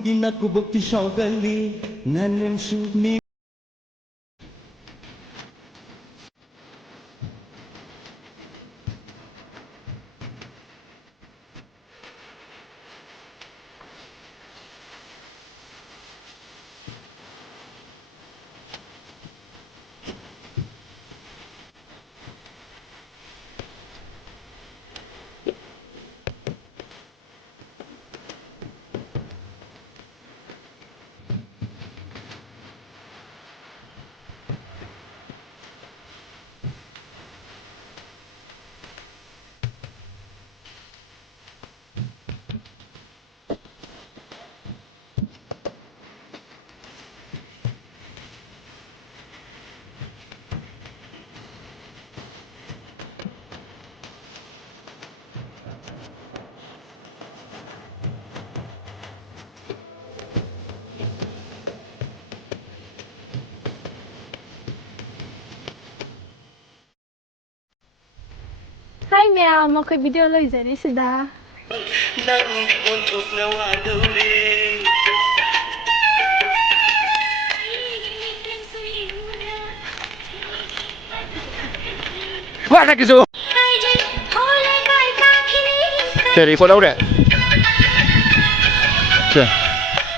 ginakubok ti syagali nanem sumi. Hi Mel, mag-video lang dyan sida. Untuk nawa duli. What heck is it? Jadi follow that.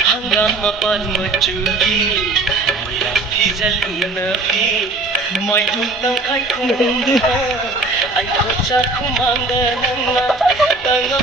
Hanggang mapagmatugi, may nagtizal inapi, may utang kay kumanda, ay kutsa kumanda ng tanga